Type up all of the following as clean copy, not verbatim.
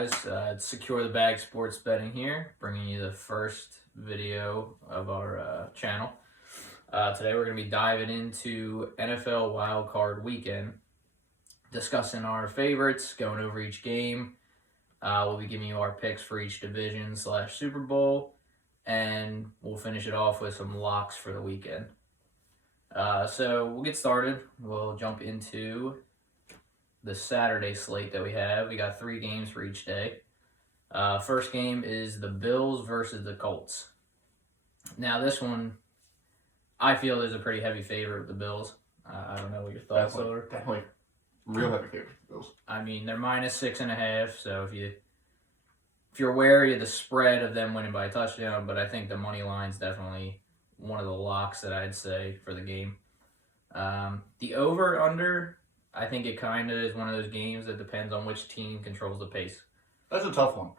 guys? It's Secure the Bag Sports Betting here, bringing you the first video of our channel. Today we're going to be diving into NFL Wild Card Weekend, discussing our favorites, going over each game. We'll be giving you our picks for each division / Super Bowl, and we'll finish it off with some locks for the weekend. So we'll get started. We'll jump into the Saturday slate that we have. We got 3 games for each day. First game is the Bills versus the Colts. Now this one, I feel is a pretty heavy favorite with the Bills. I don't know what your thoughts are. Definitely real heavy favorite for the Bills. I mean, they're -6.5, so if you're wary of the spread of them winning by a touchdown, but I think the money line's definitely one of the locks that I'd say for the game. The over/under, I think it kind of is one of those games that depends on which team controls the pace. That's a tough one.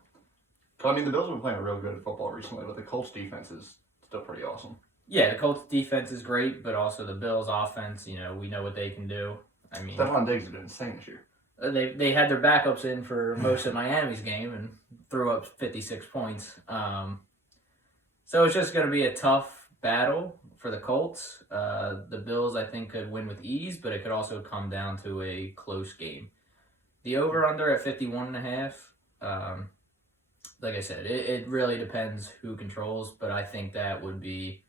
I mean, the Bills have been playing real good football recently, but the Colts defense is still pretty awesome. Yeah, the Colts defense is great, but also the Bills offense, we know what they can do. I mean, Stephon Diggs has been insane this year. They had their backups in for most of Miami's game and threw up 56 points. So it's just going to be a tough battle for the Colts. The Bills, I think, could win with ease, but it could also come down to a close game. The over/under at 51.5. Like I said, it really depends who controls, but I think that would be.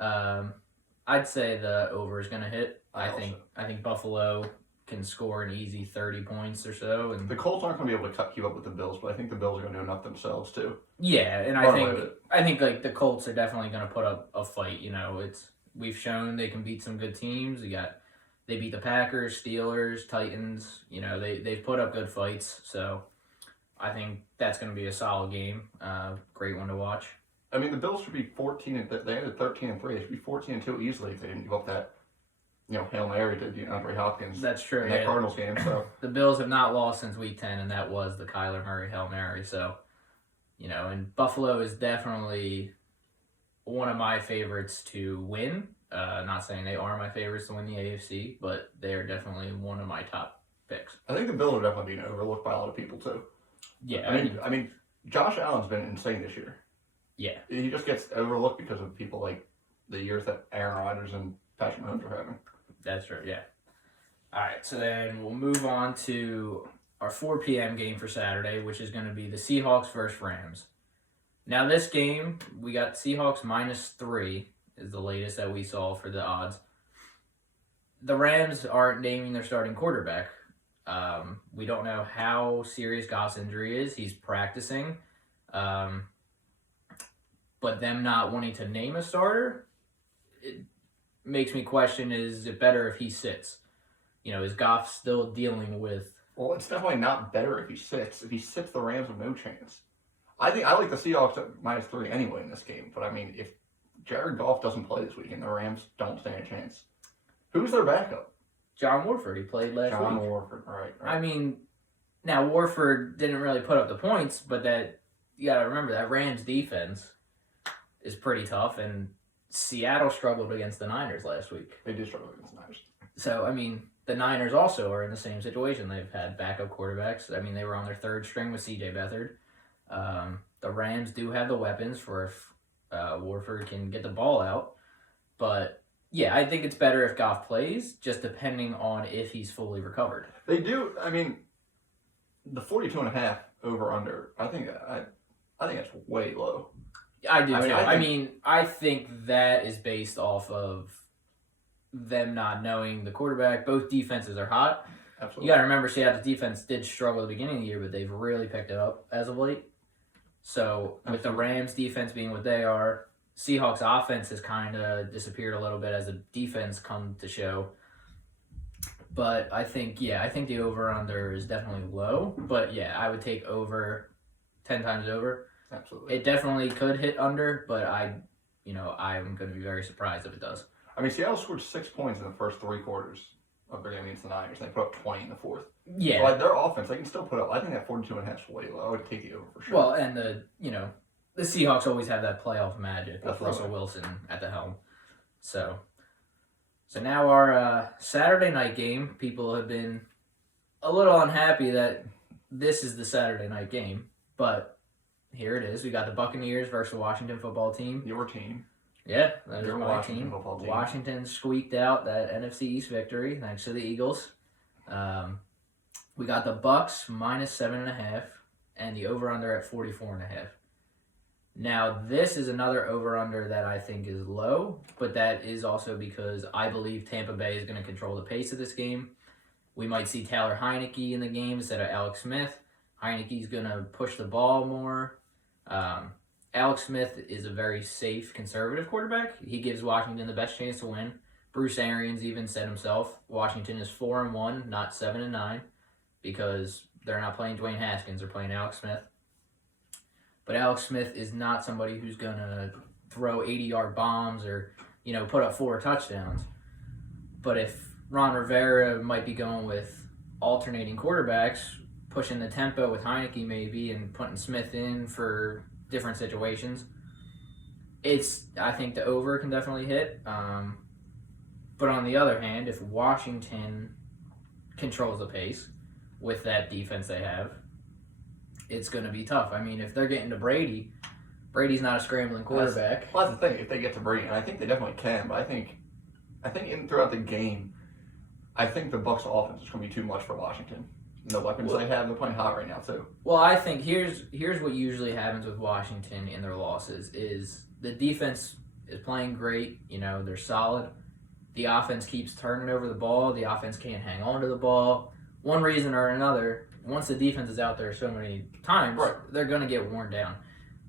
I'd say the over is going to hit. I think Buffalo can score an easy 30 points or so, and the Colts aren't going to be able to keep up with the Bills, but I think the Bills are going to do enough themselves too. Yeah, and I think like the Colts are definitely going to put up a fight. We've shown they can beat some good teams. They beat the Packers, Steelers, Titans. They've put up good fights, so I think that's going to be a solid game. Great one to watch. I mean, the Bills should be 14. They ended 13-3. They should be 14-2 easily if they didn't give up that, Hail Mary to Andre Hopkins. That's true. In that Cardinals game. So the Bills have not lost since Week 10, and that was the Kyler Murray Hail Mary. So, and Buffalo is definitely one of my favorites to win. Not saying they are my favorites to win the AFC, but they are definitely one of my top picks. I think the Bills are definitely being overlooked by a lot of people too. Yeah, I mean, Josh Allen's been insane this year. Yeah, he just gets overlooked because of people like the years that Aaron Rodgers and Patrick Mahomes are having. That's true. Yeah. All right, so then we'll move on to our 4 p.m. game for Saturday, which is going to be the Seahawks versus Rams. Now, this game, we got Seahawks -3 is the latest that we saw for the odds. The Rams aren't naming their starting quarterback. We don't know how serious Goff's injury is. He's practicing. But them not wanting to name a starter, it makes me question, is it better if he sits? Is Goff still dealing with... Well, it's definitely not better if he sits. If he sits, the Rams have no chance. I like the Seahawks at -3 anyway in this game. But, I mean, if Jared Goff doesn't play this weekend, the Rams don't stand a chance. Who's their backup? John Warford. He played last week. John Warford, right. I mean, now Warford didn't really put up the points, but you got to remember that Rams defense is pretty tough, and Seattle struggled against the Niners last week. They did struggle against the Niners. So, I mean, the Niners also are in the same situation. They've had backup quarterbacks. I mean, they were on their 3rd string with C.J. Beathard. The Rams do have the weapons for if Warford can get the ball out. But, yeah, I think it's better if Goff plays, just depending on if he's fully recovered. They do. I mean, the 42.5 over/under, I think that's way low. I do too. I think that is based off of them not knowing the quarterback. Both defenses are hot. Absolutely. You got to remember, Seattle's defense did struggle at the beginning of the year, but they've really picked it up as of late. So with the Rams' defense being what they are, Seahawks' offense has kind of disappeared a little bit as the defense come to show. But I think the over/under is definitely low. But yeah, I would take over 10 times over. Absolutely. It definitely could hit under, but I'm going to be very surprised if it does. I mean, Seattle scored 6 points in the first 3 quarters of their game against the Niners. They put up 20 in the 4th. Yeah. So, their offense, they can still put up. I think that 42.5 is way low. I would take the over for sure. Well, and the Seahawks always have that playoff magic with Russell Wilson at the helm. So now our Saturday night game, people have been a little unhappy that this is the Saturday night game, but here it is. We got the Buccaneers versus the Washington football team. Your team. Yeah, that is Your my Washington football team. Washington squeaked out that NFC East victory thanks to the Eagles. We got the Bucks -7.5 and the over-under at 44.5. Now, this is another over-under that I think is low, but that is also because I believe Tampa Bay is going to control the pace of this game. We might see Taylor Heineke in the game instead of Alex Smith. Heineke's going to push the ball more. Alex Smith is a very safe, conservative quarterback. He gives Washington the best chance to win. Bruce Arians even said himself, Washington is 4-1, not 7-9, because they're not playing Dwayne Haskins, they're playing Alex Smith. But Alex Smith is not somebody who's going to throw 80-yard bombs or, put up 4 touchdowns. But if Ron Rivera might be going with alternating quarterbacks, pushing the tempo with Heineke maybe and putting Smith in for different situations, I think the over can definitely hit. But on the other hand, if Washington controls the pace with that defense they have, it's going to be tough. I mean, if they're getting to Brady, Brady's not a scrambling quarterback. That's the thing. If they get to Brady, and I think they definitely can, but I think throughout the game, I think the Bucs offense is going to be too much for Washington. And the weapons they have, they're playing hot right now too. Well, I think here's what usually happens with Washington in their losses is the defense is playing great. They're solid. The offense keeps turning over the ball. The offense can't hang on to the ball. One reason or another, once the defense is out there so many times, right, they're going to get worn down.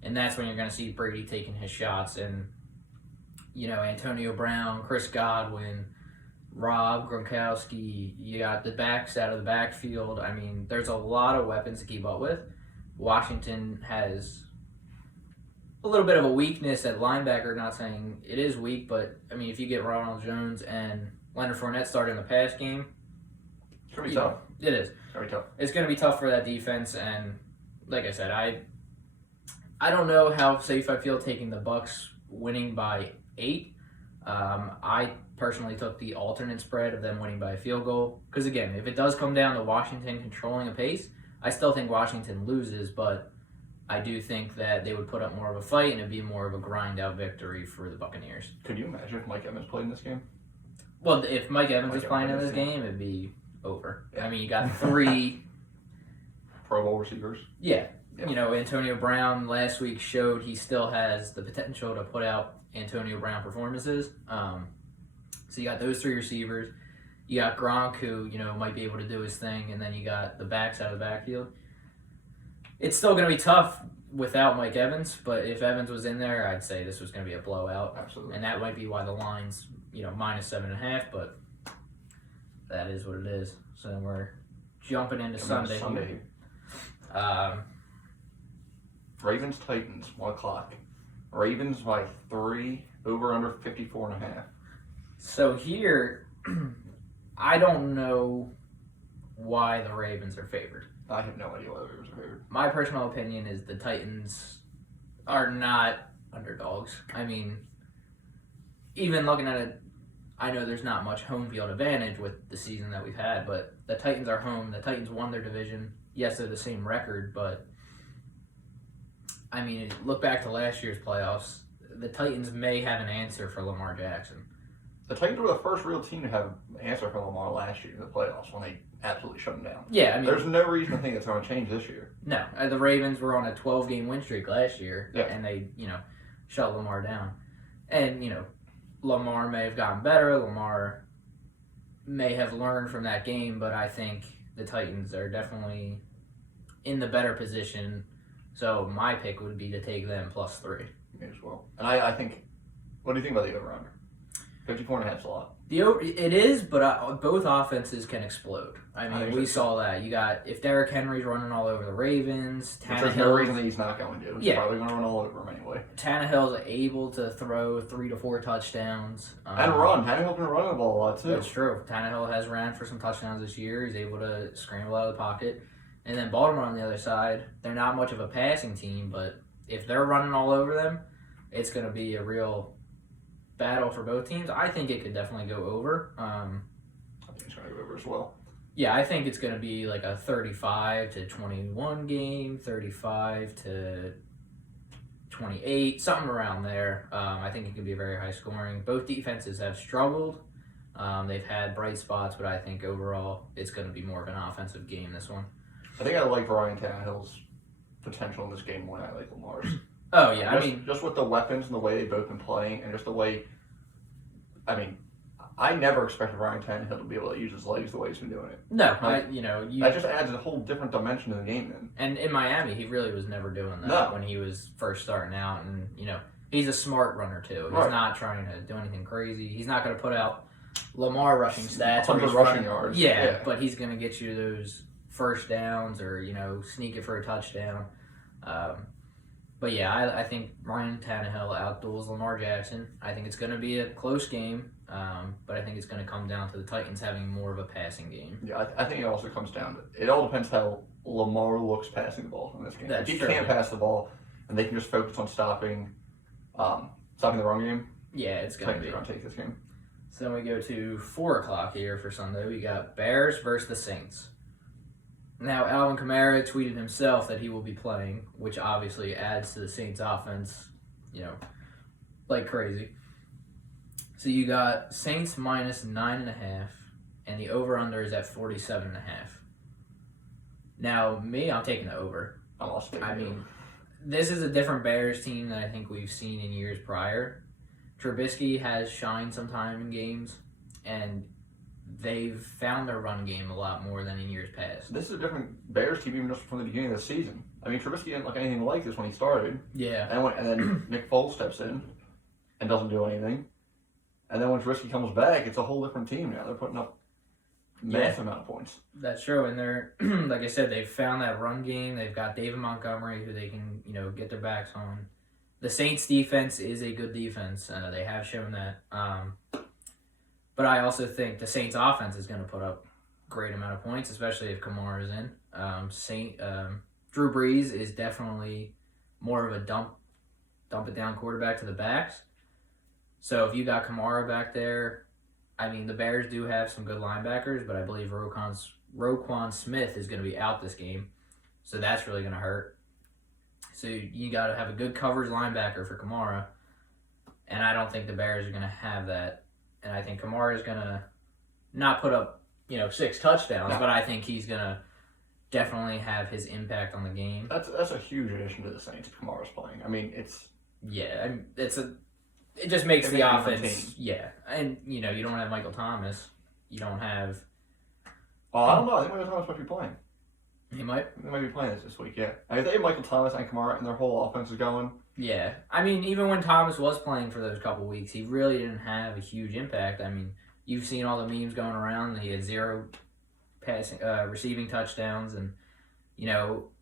And that's when you're going to see Brady taking his shots. And, Antonio Brown, Chris Godwin, Rob Gronkowski, you got the backs out of the backfield. I mean, there's a lot of weapons to keep up with. Washington has a little bit of a weakness at linebacker, not saying it is weak, but, I mean, if you get Ronald Jones and Leonard Fournette starting the pass game, it's going to be tough. It is. It's going to be tough. It's going to be tough for that defense, and like I said, I don't know how safe I feel taking the Bucs winning by 8. I personally took the alternate spread of them winning by a field goal, because again, if it does come down to Washington controlling a pace, I still think Washington loses, but I do think that they would put up more of a fight and it'd be more of a grind-out victory for the Buccaneers. Could you imagine if Mike Evans played in this game? Well, if Mike Evans was playing in this game, it'd be over. Yeah. I mean, you got 3 Pro Bowl receivers. Yeah. Antonio Brown last week showed he still has the potential to put out Antonio Brown performances. So you got those 3 receivers. You got Gronk, who, might be able to do his thing, and then you got the backs out of the backfield. It's still going to be tough without Mike Evans, but if Evans was in there, I'd say this was going to be a blowout. Absolutely. And that might be why the line's, -7.5, but that is what it is. So then we're jumping into Sunday. Ravens Titans 1:00. Ravens by 3, over under 54.5. So here, I don't know why the Ravens are favored. I have no idea why the Ravens are favored. My personal opinion is the Titans are not underdogs. I mean, even looking at it, I know there's not much home field advantage with the season that we've had, but the Titans are home. The Titans won their division. Yes, they're the same record, but I mean, look back to last year's playoffs. The Titans may have an answer for Lamar Jackson. The Titans were the first real team to have an answer for Lamar last year in the playoffs when they absolutely shut him down. Yeah, I mean, there's no reason to think it's going to change this year. No, the Ravens were on a 12-game win streak last year, yeah, and they, shut Lamar down. And, Lamar may have gotten better. Lamar may have learned from that game, but I think the Titans are definitely in the better position. So my pick would be to take them +3. Me as well. And I think, what do you think about the over-under? 54.5 is a lot. It is, but both offenses can explode. I mean, we saw that. You got, if Derrick Henry's running all over the Ravens, there's no reason that he's not going to. He's probably going to run all over him anyway. Tannehill's able to throw 3 to 4 touchdowns. And run. Tannehill's been running the ball a lot, too. That's true. Tannehill has ran for some touchdowns this year. He's able to scramble out of the pocket. And then Baltimore on the other side, they're not much of a passing team, but if they're running all over them, it's going to be a real battle for both teams. I think it could definitely go over. I think it's going to go over as well. Yeah, I think it's going to be like a 35-21 game, 35-28, something around there. I think it can be very high scoring. Both defenses have struggled. They've had bright spots, but I think overall it's going to be more of an offensive game, this one. I think I like Ryan Tannehill's potential in this game more than I like Lamar's. Oh, yeah. Just with the weapons and the way they've both been playing, and just the way, I never expected Ryan Tannehill to be able to use his legs the way he's been doing it. No, that just adds a whole different dimension to the game then. And in Miami, he really was never doing that when he was first starting out. And, he's a smart runner, too. He's not trying to do anything crazy. He's not going to put out Lamar rushing stats. 100 rushing yards. Yeah, but he's going to get you those first downs or, sneak it for a touchdown. But yeah, I think Ryan Tannehill outduels Lamar Jackson. I think it's going to be a close game, but I think it's going to come down to the Titans having more of a passing game. Yeah, I think it also comes down to it all depends how Lamar looks passing the ball in this game. If he can't pass the ball and they can just focus on stopping the run game, yeah, it's going to be. Titans are going to take this game. So then we go to 4 o'clock here for Sunday. We got Bears versus the Saints. Now, Alvin Kamara tweeted himself that he will be playing, which obviously adds to the Saints' offense, like crazy. So you got Saints minus 9.5, and the over-under is at 47.5. Now, I'm taking the over. I'm also taking the over. This is a different Bears team than I think we've seen in years prior. Trubisky has shined sometime in games, and they've found their run game a lot more than in years past. This is a different Bears team even just from the beginning of the season. Trubisky didn't look anything like this when he started. Yeah. And then Nick Foles steps in and doesn't do anything. And then when Trubisky comes back, it's a whole different team now. They're putting up massive amount of points. That's true. And they're, like I said, they've found that run game. They've got David Montgomery, who they can, get their backs on. The Saints defense is a good defense. They have shown that. But I also think the Saints offense is going to put up a great amount of points, especially if Kamara is in. Drew Brees is definitely more of a dump it down quarterback to the backs. So if you got Kamara back there, the Bears do have some good linebackers, but I believe Roquan Smith is going to be out this game. So that's really going to hurt. So you got to have a good coverage linebacker for Kamara. And I don't think the Bears are going to have that. And I think Kamara is going to not put up, 6 touchdowns, but I think he's going to definitely have his impact on the game. That's a huge addition to the Saints if Kamara's playing. It just makes the offense. Yeah. And, you don't have Michael Thomas. You don't have. Oh, I don't know. I think Michael Thomas might be playing. He might? They might be playing this week, yeah. If they have Michael Thomas and Kamara and their whole offense is going. Yeah. Even when Thomas was playing for those couple weeks, he really didn't have a huge impact. You've seen all the memes going around. He had 0 receiving touchdowns. And,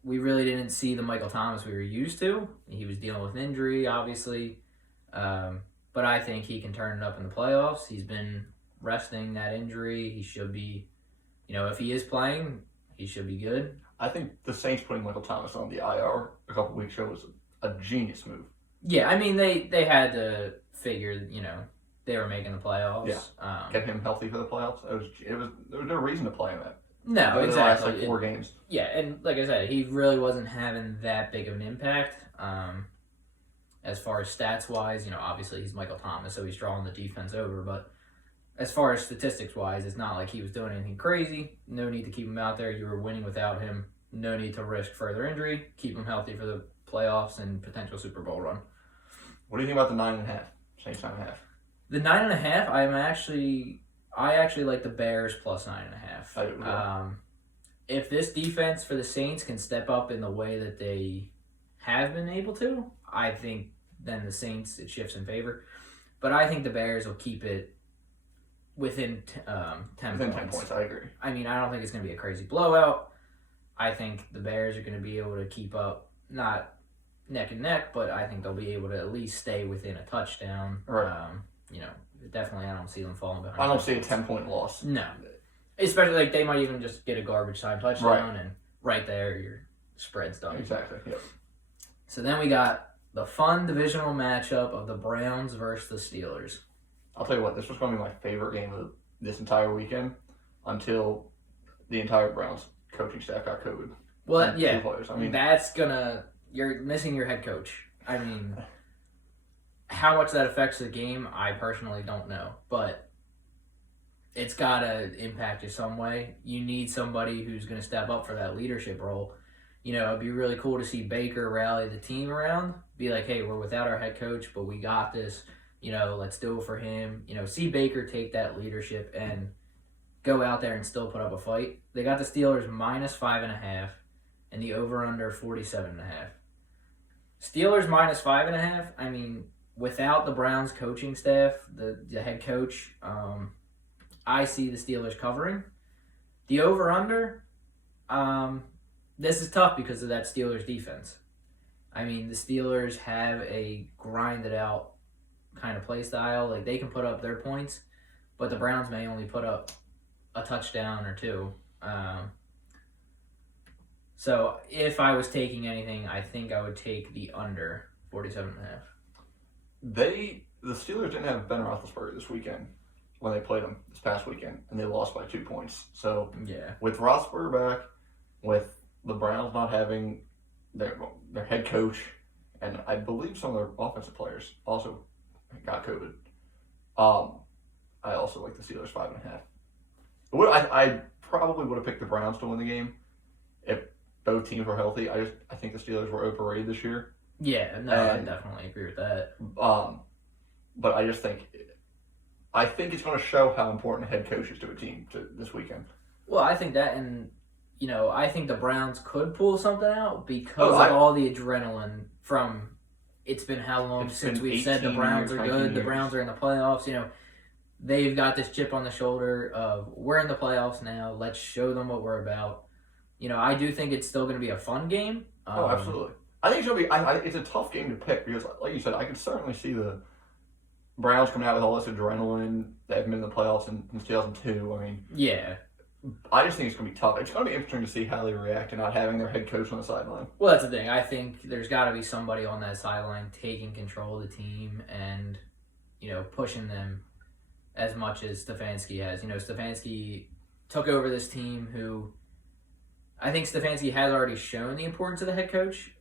we really didn't see the Michael Thomas we were used to. He was dealing with an injury, obviously. But I think he can turn it up in the playoffs. He's been resting that injury. He should be, if he is playing, he should be good. I think the Saints putting Michael Thomas on the IR a couple weeks ago was a genius move. Yeah, they had to figure, they were making the playoffs. Yeah. Get him healthy for the playoffs. There was no reason to play him that. No, exactly. The last 4 games. Yeah, and like I said, he really wasn't having that big of an impact. As far as stats wise, obviously he's Michael Thomas, so he's drawing the defense over. But as far as statistics wise, it's not like he was doing anything crazy. No need to keep him out there. You were winning without him. No need to risk further injury. Keep him healthy for the playoffs and potential Super Bowl run. What do you think about the 9.5? Saints 9.5. The 9.5, I actually like the Bears plus 9.5. I do. If this defense for the Saints can step up in the way that they have been able to, I think then the Saints, it shifts in favor. But I think the Bears will keep it within 10 Within points. 10 points, I agree. I don't think it's going to be a crazy blowout. I think the Bears are going to be able to keep up, not neck and neck, but I think they'll be able to at least stay within a touchdown. Right. Definitely I don't see them falling behind. I don't see a 10-point loss. No. Especially, they might even just get a garbage time touchdown, and right there, your spread's done. Exactly, yep. So then we got the fun divisional matchup of the Browns versus the Steelers. I'll tell you what, this was going to be my favorite game of this entire weekend until the entire Browns coaching staff got COVID. Well, And yeah, 2 players. I mean, you're missing your head coach. I mean, how much that affects the game, I personally don't know, but it's got to impact you some way. You need somebody who's going to step up for that leadership role. It'd be really cool to see Baker rally the team around, be like, hey, we're without our head coach, but we got this. Let's do it for him. See Baker take that leadership and go out there and still put up a fight. They got the Steelers -5.5 and the over-under 47.5. Steelers -5.5. I mean, without the Browns coaching staff, the head coach, I see the Steelers covering. The over-under, this is tough because of that Steelers defense. I mean, the Steelers have a grinded-out kind of play style. Like, they can put up their points, but the Browns may only put up a touchdown or two. So if I was taking anything, I think I would take the under 47.5. the Steelers didn't have Ben Roethlisberger this weekend when they played them this past weekend, and they lost by 2 points. So Yeah. with Roethlisberger back, with the Browns not having their head coach, and I believe some of their offensive players also got COVID. I also like the Steelers 5.5. I probably would have picked the Browns to win the game if both teams were healthy. I think the Steelers were overrated this year. Yeah, no, I definitely agree with that. But I just think it's going to show how important a head coach is to a team this weekend. Well, I think that, and I think the Browns could pull something out because of all the adrenaline from. It's been how long since we've said the Browns are good, the Browns are in the playoffs. They've got this chip on the shoulder of we're in the playoffs now. Let's show them what we're about. I do think it's still going to be a fun game. Absolutely. I think it's going to be. It's a tough game to pick because, like you said, I can certainly see the Browns coming out with all this adrenaline. They haven't been in the playoffs since 2002. I mean, yeah. I just think it's going to be tough. It's going to be interesting to see how they react to not having their head coach on the sideline. Well, that's the thing. I think there's got to be somebody on that sideline taking control of the team and, pushing them as much as Stefanski has. Stefanski took over this team who I think Stefanski has already shown the importance of the head coach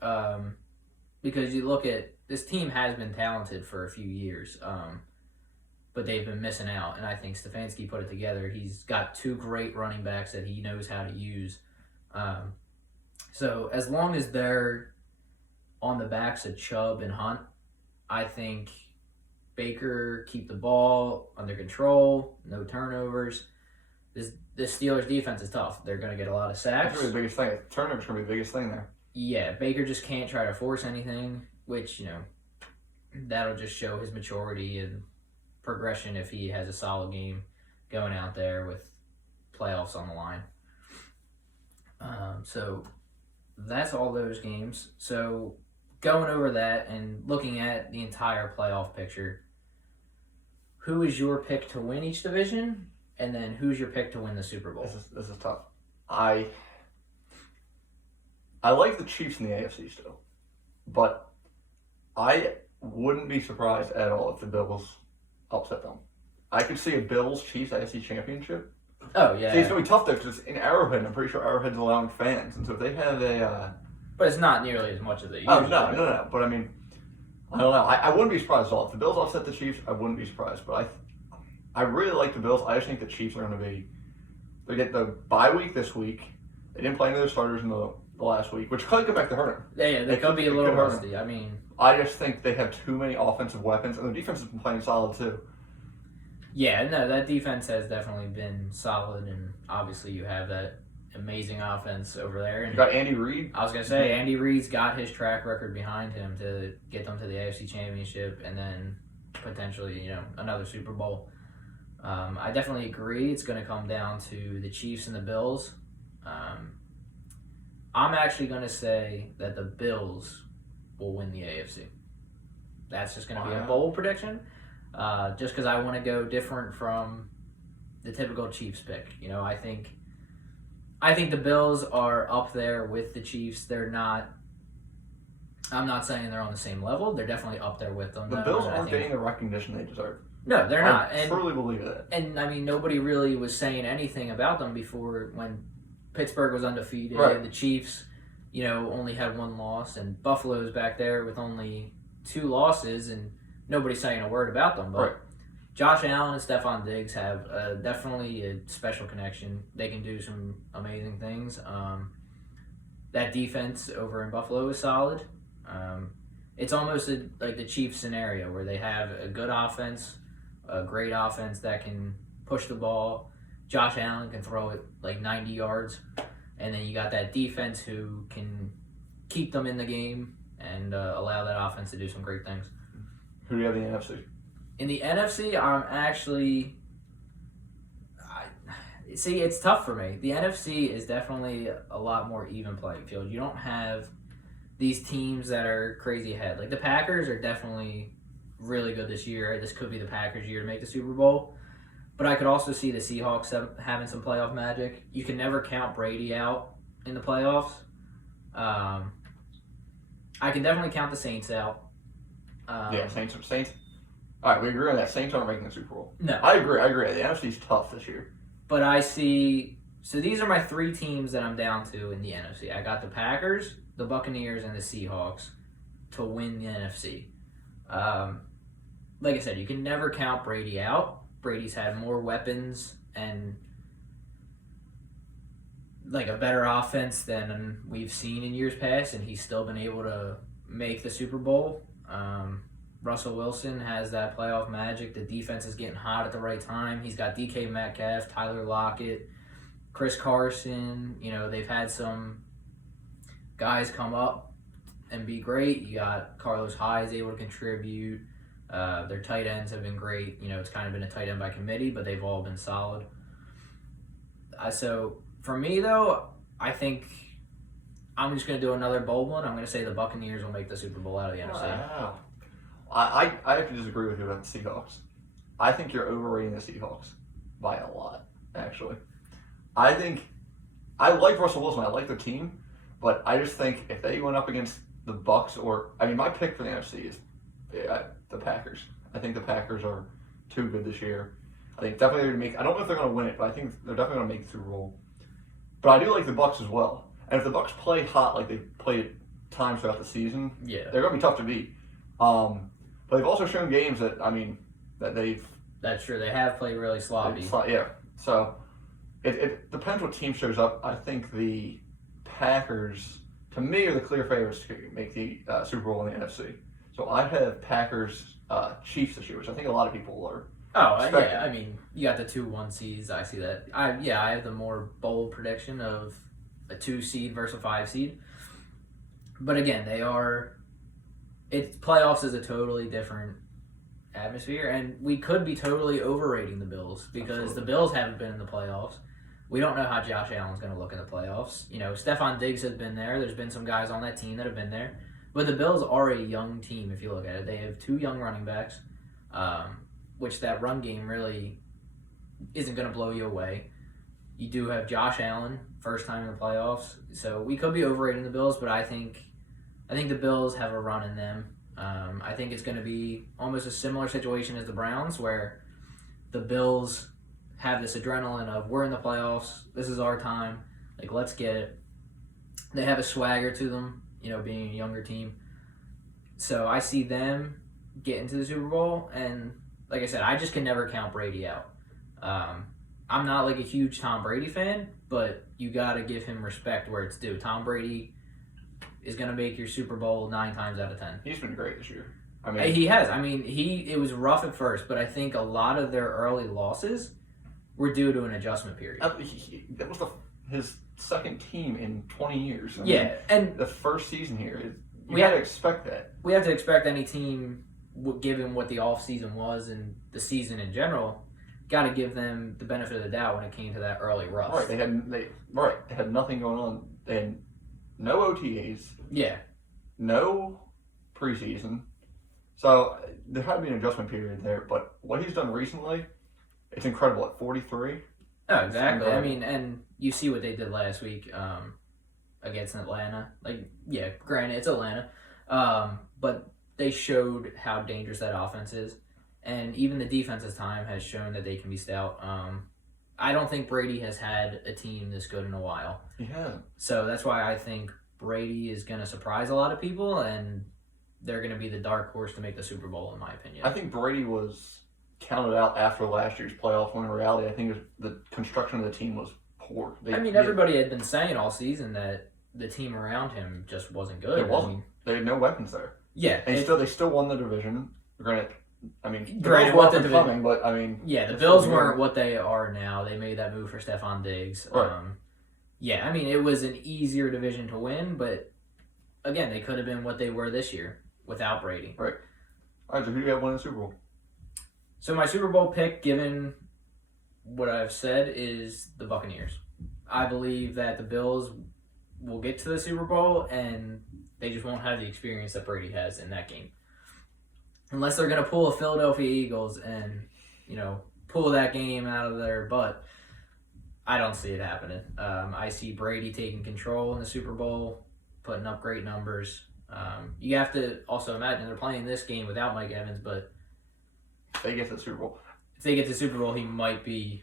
because you look at this team has been talented for a few years, but they've been missing out. And I think Stefanski put it together. He's got 2 great running backs that he knows how to use. So as long as they're on the backs of Chubb and Hunt, I think Baker keep the ball under control, no turnovers. This Steelers defense is tough. They're going to get a lot of sacks. That's really the biggest thing. Turnovers going to be the biggest thing there. Yeah, Baker just can't try to force anything, which, that'll just show his maturity and progression if he has a solid game going out there with playoffs on the line. So that's all those games. So going over that and looking at the entire playoff picture, who is your pick to win each division? And then who's your pick to win the Super Bowl? This is tough. I like the Chiefs in the AFC still, but I wouldn't be surprised at all if the Bills upset them. I could see a Bills-Chiefs AFC championship. Oh, yeah. See, it's going to be tough, though, because it's in Arrowhead. I'm pretty sure Arrowhead's allowing fans. And so if they have a... But it's not nearly as much as they Oh, usually no. But, I mean, I don't know. I wouldn't be surprised at all. If the Bills upset the Chiefs, I wouldn't be surprised. But I really like the Bills. I just think the Chiefs are going to be... They get the bye week this week. They didn't play any of their starters in the last week, which could come back to hurt them. Yeah, they could be a little rusty. I mean... I just think they have too many offensive weapons, and their defense has been playing solid, too. Yeah, no, that defense has definitely been solid, and obviously you have that amazing offense over there. And you got Andy Reid. I was going to say, Andy Reid's got his track record behind him to get them to the AFC Championship and then potentially, another Super Bowl. I definitely agree. It's going to come down to the Chiefs and the Bills. I'm actually going to say that the Bills will win the AFC. That's just going to be a bold prediction. Just because I want to go different from the typical Chiefs pick. I think the Bills are up there with the Chiefs. They're not. I'm not saying they're on the same level. They're definitely up there with them. The Bills aren't getting the recognition they deserve. No, they're not. I truly believe that. And I mean, nobody really was saying anything about them before when Pittsburgh was undefeated. Right. The Chiefs, only had one loss, and Buffalo's back there with only 2 losses, and nobody's saying a word about them. But Right. Josh Allen and Stephon Diggs have definitely a special connection. They can do some amazing things. That defense over in Buffalo is solid. It's almost like the Chiefs scenario where they have a good offense, a great offense that can push the ball. Josh Allen can throw it like 90 yards. And then you got that defense who can keep them in the game and allow that offense to do some great things. Who do you have in the NFC? In the NFC, I'm actually... See, it's tough for me. The NFC is definitely a lot more even playing field. You don't have these teams that are crazy ahead. Like the Packers are definitely really good this year. This could be the Packers' year to make the Super Bowl. But I could also see the Seahawks having some playoff magic. You can never count Brady out in the playoffs. I can definitely count the Saints out. Saints. All right, we agree on that. Saints aren't making the Super Bowl. No. I agree. The NFC's tough this year. But I see... So these are my 3 teams that I'm down to in the NFC. I got the Packers, the Buccaneers, and the Seahawks to win the NFC. Like I said, you can never count Brady out. Brady's had more weapons and like a better offense than we've seen in years past, and he's still been able to make the Super Bowl. Russell Wilson has that playoff magic. The defense is getting hot at the right time. He's got DK Metcalf, Tyler Lockett, Chris Carson. They've had some guys come up and be great. You got Carlos Hyde able to contribute. Their tight ends have been great. It's kind of been a tight end by committee, but they've all been solid. So for me, though, I think I'm just going to do another bold one. I'm going to say the Buccaneers will make the Super Bowl out of the NFC. Wow. I have to disagree with you about the Seahawks. I think you're overrating the Seahawks by a lot, actually. I like Russell Wilson. I like the team, but I just think if they went up against the Bucs my pick for the NFC is the Packers. I think the Packers are too good this year. I think definitely going to make. I don't know if they're going to win it, but I think they're definitely going to make the Super Bowl. But I do like the Bucs as well. And if the Bucs play hot like they've played at times throughout the season, they're going to be tough to beat. But they've also shown games that that they've. That's true. They have played really sloppy. Yeah. So it depends what team shows up. I think the Packers, to me, are the clear favorites to make the Super Bowl in the NFC. So I have Packers Chiefs this year, which I think a lot of people are. Yeah. You got the 2-1 seeds. I see that. I have the more bold prediction of a 2 seed versus a 5 seed. But again, playoffs is a totally different atmosphere, and we could be totally overrating the Bills because Absolutely. the Bills haven't been in the playoffs. We don't know how Josh Allen's going to look in the playoffs. Stephon Diggs has been there. There's been some guys on that team that have been there. But the Bills are a young team, if you look at it. They have 2 young running backs, which that run game really isn't going to blow you away. You do have Josh Allen, first time in the playoffs. So we could be overrating the Bills, but I think the Bills have a run in them. I think it's going to be almost a similar situation as the Browns, where the Bills have this adrenaline of, we're in the playoffs, this is our time, like, let's get it. They have a swagger to them, being a younger team. So I see them getting to the Super Bowl, and like I said, I just can never count Brady out. I'm not like a huge Tom Brady fan, but you got to give him respect where it's due. Tom Brady is going to make your Super Bowl 9 times out of 10. He's been great this year. He has. It was rough at first, but I think a lot of their early losses were due to an adjustment period. That was his second team in 20 years. And the first season here, we had to expect that. We have to expect any team, given what the offseason was and the season in general, got to give them the benefit of the doubt when it came to that early rust. Right, they had nothing going on. They had no OTAs. Yeah. No preseason. So there had to be an adjustment period there, but what he's done recently, it's incredible. At 43. Oh, exactly. And you see what they did last week against Atlanta. Granted, it's Atlanta, but they showed how dangerous that offense is. and even the defense this time has shown that they can be stout. I don't think Brady has had a team this good in a while. He hasn't. So that's why I think Brady is going to surprise a lot of people, and they're going to be the dark horse to make the Super Bowl, in my opinion. I think Brady was counted out after last year's playoff when in reality I think the construction of the team was poor. Everybody had been saying all season that the team around him just wasn't good. It wasn't. They had no weapons there. Yeah. And they still won the division. Granted, the Bills weren't coming, but yeah, the Bills weren't what they are now. They made that move for Stephon Diggs. Right. It was an easier division to win, but again, they could have been what they were this year without Brady. Right. All right, so who do you have winning the Super Bowl? So my Super Bowl pick, given what I've said, is the Buccaneers. I believe that the Bills will get to the Super Bowl, and they just won't have the experience that Brady has in that game. Unless they're going to pull a Philadelphia Eagles and, pull that game out of their butt, I don't see it happening. I see Brady taking control in the Super Bowl, putting up great numbers. You have to also imagine they're playing this game without Mike Evans, but if they get to the Super Bowl. If they get to the Super Bowl, he might be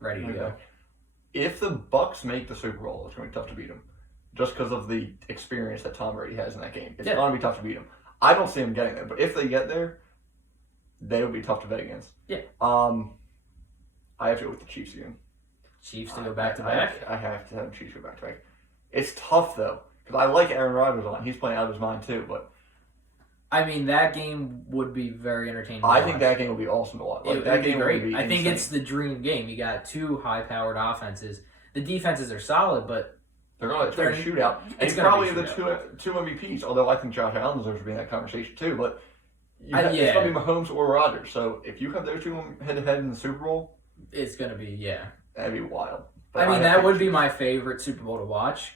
ready to go. If the Bucs make the Super Bowl, it's going to be tough to beat them. Just because of the experience that Tom Brady has in that game. It's going to be tough to beat them. I don't see him getting there, but if they get there, they would be tough to bet against. Yeah. I have to go with the Chiefs again. Chiefs to go back-to-back? I have to have the Chiefs go back-to-back. It's tough, though, because I like Aaron Rodgers a lot. He's playing out of his mind, too, but that game would be very entertaining. I think that game would be awesome to watch. That game would be great. I think it's the dream game. You got two high-powered offenses. The defenses are solid, but they're going to shoot out. And probably the two MVPs, although I think Josh Allen deserves to be in that conversation too. But it's going to be Mahomes or Rodgers. So if you have those two head-to-head in the Super Bowl, it's going to be, that'd be wild. But that would be my favorite Super Bowl to watch.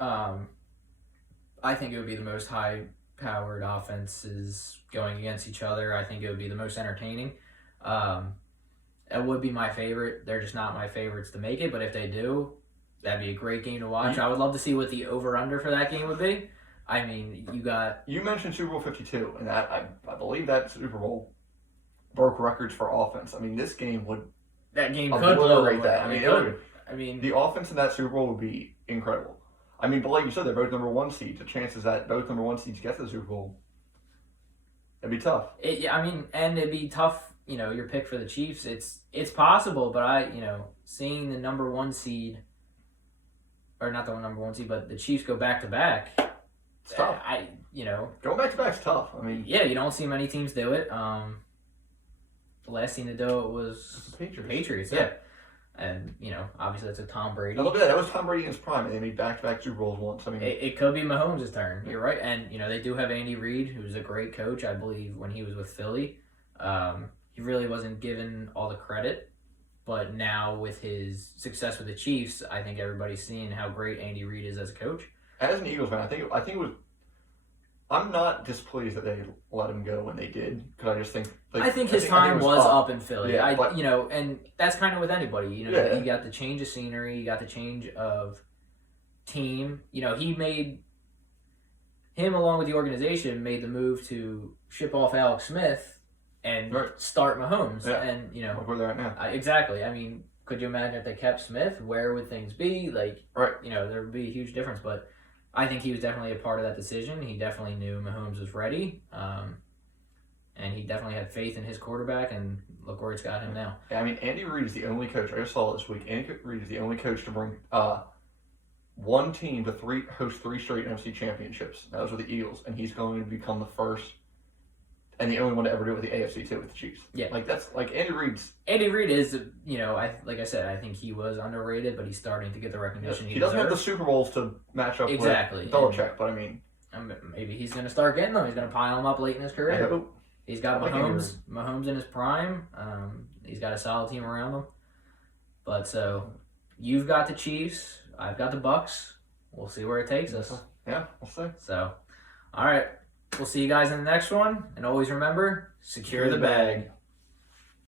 I think it would be the most high-powered offenses going against each other. I think it would be the most entertaining. It would be my favorite. They're just not my favorites to make it, but if they do, that'd be a great game to watch. I would love to see what the over-under for that game would be. You mentioned Super Bowl 52, and I believe that Super Bowl broke records for offense. This game would could blow that. It would. The offense in that Super Bowl would be incredible. But like you said, they're both number one seeds. The chances that both number one seeds get to the Super Bowl, it'd be tough. And it'd be tough. Your pick for the Chiefs, it's possible, but seeing the number one seed, or not the number one seed, but the Chiefs go back to back. It's tough. Going back to back is tough. You don't see many teams do it. The last team to do it was the Patriots. Yeah. And obviously that's a Tom Brady. Now look at that. That was Tom Brady in his prime, and they made back-to-back Super Bowls once. It could be Mahomes' turn. You're right, and they do have Andy Reid, who's a great coach. I believe when he was with Philly, he really wasn't given all the credit. But now with his success with the Chiefs, I think everybody's seeing how great Andy Reid is as a coach. As an Eagles fan, I think it was. I'm not displeased that they let him go when they did, because I just think. I think his time was up in Philly. Yeah, and that's kind of with anybody. You got the change of scenery, you got the change of team. He made him along with the organization made the move to ship off Alex Smith and start Mahomes. Yeah. And where they're at now. Exactly. Could you imagine if they kept Smith? Where would things be? There would be a huge difference. But I think he was definitely a part of that decision. He definitely knew Mahomes was ready. And he definitely had faith in his quarterback, and look where it's got him now. Yeah, Andy Reid is the only coach, I just saw this week, Andy Reid is the only coach to bring one team to host 3 straight NFC championships. That was with the Eagles, and he's going to become the first and the only one to ever do it with the AFC too, with the Chiefs. Yeah. That's Andy Reid's. Andy Reid is, like I said, I think he was underrated, but he's starting to get the recognition he doesn't deserves. have the Super Bowls to match up with Belichick, but maybe he's going to start getting them. He's going to pile them up late in his career. He's got Mahomes in his prime. He's got a solid team around him. But so, you've got the Chiefs. I've got the Bucs. We'll see where it takes us. Yeah, we'll see. So, all right. We'll see you guys in the next one. And always remember, secure the bag.